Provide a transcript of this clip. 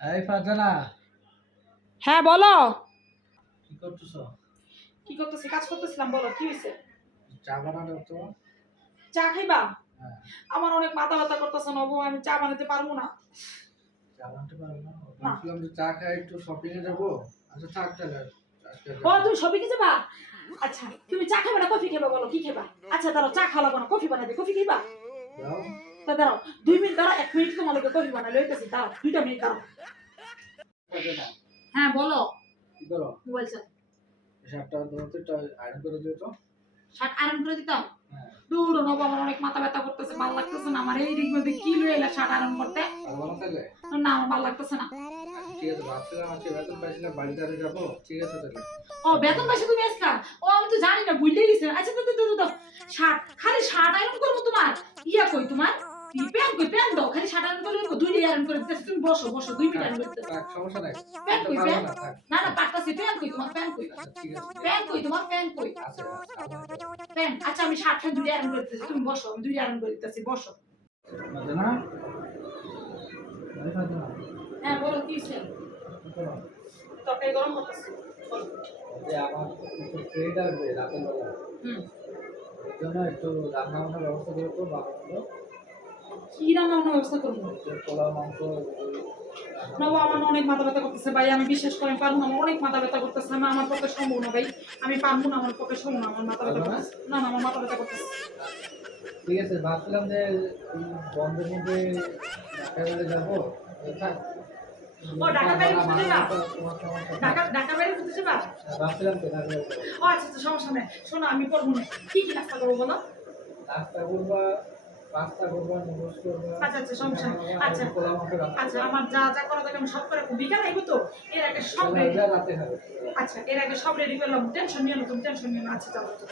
এই ফারজানা, হ্যাঁ বলো। কি করতেছ? কি করতেছি? কাজ করতেছিলাম। বলো কি হয়েছে? চা বানানো তো। চা খাইবা? হ্যাঁ। আমার অনেক মাথা ব্যথা করতেছে নবু, আমি চা বানাতে পারবো না। চা বানাতে পারো না? ভাবছিলাম যে চা খাই একটু শপিং এ যাবো। আচ্ছা থাক তাহলে, আজকে ও যাবো। তুমি শপিং এ যাবা? আচ্ছা তুমি চা খাবে না কফি খাবে? বলো কি খাবা? আচ্ছা দাঁড়াও, চা খাওয়া লাগবে না, কফি বানাবে। কফি খাইবা? যাও। তা দাঁড়াও 2 মিনিট, দাঁড়াও 1 মিনিট, তোমার লগে কফি বানাই লইতেছি। দাঁড়াও 2টা মিনিট দাঁড়াও। ফারজানা, হ্যাঁ বলো। কি করো? মোবাইল চাল। শার্টটা ধরতে আয়রন করে দিও তো। শার্ট আয়রন করে দিতাম? হ্যাঁ। দূর নবু, আমার অনেক মাথা ব্যথা করতেছে, ভালো লাগতেছে না আমার। এই দিক মধ্যে কি লয়ে এলা শার্ট আয়রন করতে? পারবো না তাহলে? না আমার ভালো লাগতেছে না। ঠিক আছে, ভাবছিলাম আজকে বেতন পাইছিলাম বাড়িতে আরে যাবো। ঠিক আছে তাহলে। ও বেতন পাইছো তুমি আজকা? ও আমি তো জানি না, ভুলেই গেছি। আচ্ছা তো তো তো শার্ট, খালি শার্ট আয়রন করবো তোমার? ইয়া কই তোমার? প্যান্ট কই? প্যান্ট দাও, খালি শার্ট আয়রন করবো। 2 মিনিট আয়রন করে দিতেছি, তুমি বসো বসো, 2 মিনিট আয়রন করে দিতেছি। থাক, সমস্যা নাই। প্যান্ট তো কই? পারবো প্যান্ট না, থাক। না না পারতাছি। প্যান্ট কই তোমার? প্যান্ট কই? আচ্ছা ঠিক আছে। প্যান্ট কই তোমার? প্যান্ট কই? আচ্ছা, প্যান্ট। আচ্ছা আমি শার্ট খালি 2 আয়রন করে দিতেছি, তুমি বসো, আমি 2 আয়রন করে দিতেছি, বসো। ফারজানা, এই ফারজানা, হ্যাঁ বলো কি হইছে? কি করো? তরকারি গরম করতেছি। যে আমার কিছু ফ্রেন্ড আসবে রাতের বেলা, হুম। এর জন্য একটু রান্না বান্নার ব্যবস্থা করে তো ভালো হলো। কি রান্না বান্নার ব্যবস্থা করবো? যে পোলাও মাংস না বাবা, আমার অনেক মাথা ব্যথা করতেছে ভাই, আমি বিশ্বাস করেন পারবো না, আমার অনেক মাথা ব্যথা করতেছে। আমার পক্ষে সম্ভব না ভাই, আমি পারবো না, আমার পক্ষে সম্ভব না, আমার মাথা ব্যথা করতেছে। না না আমার মাথা ব্যথা করতেছে। ঠিক আছে, ভাবছিলাম যে এই বন্ধের মধ্যে ঢাকা গেলে যাবো। থাক। ও ঢাকা বাইরে ঘুরতে যাবা? তোমার সমস্যা থাক। ঢাকা বাইরে ঘুরতে যাবা? ভাবছিলাম তো ঢাকা যাবো। ও আচ্ছা আচ্ছা, সমস্যা নেই। শোনো আমি করবো না, কি কি নাস্তা করবো বলো? নাস্তা করবা, পাস্তা করবা, নুডলস করবা। আচ্ছা আচ্ছা, সমস্যা নেই। আচ্ছা পোলাও মাংস রান্না আচ্ছা, করবা। আমার যা যা করা থাকে আমি সব করে বিকাল আইবো তো, এর আগে সব তাহলে রেডি। আমরা রাতে খাবো। আচ্ছা এর আগে সব রেডি করলাম, টেনশন নিও না তুমি, টেনশন নিও না। আচ্ছা যাবো তো।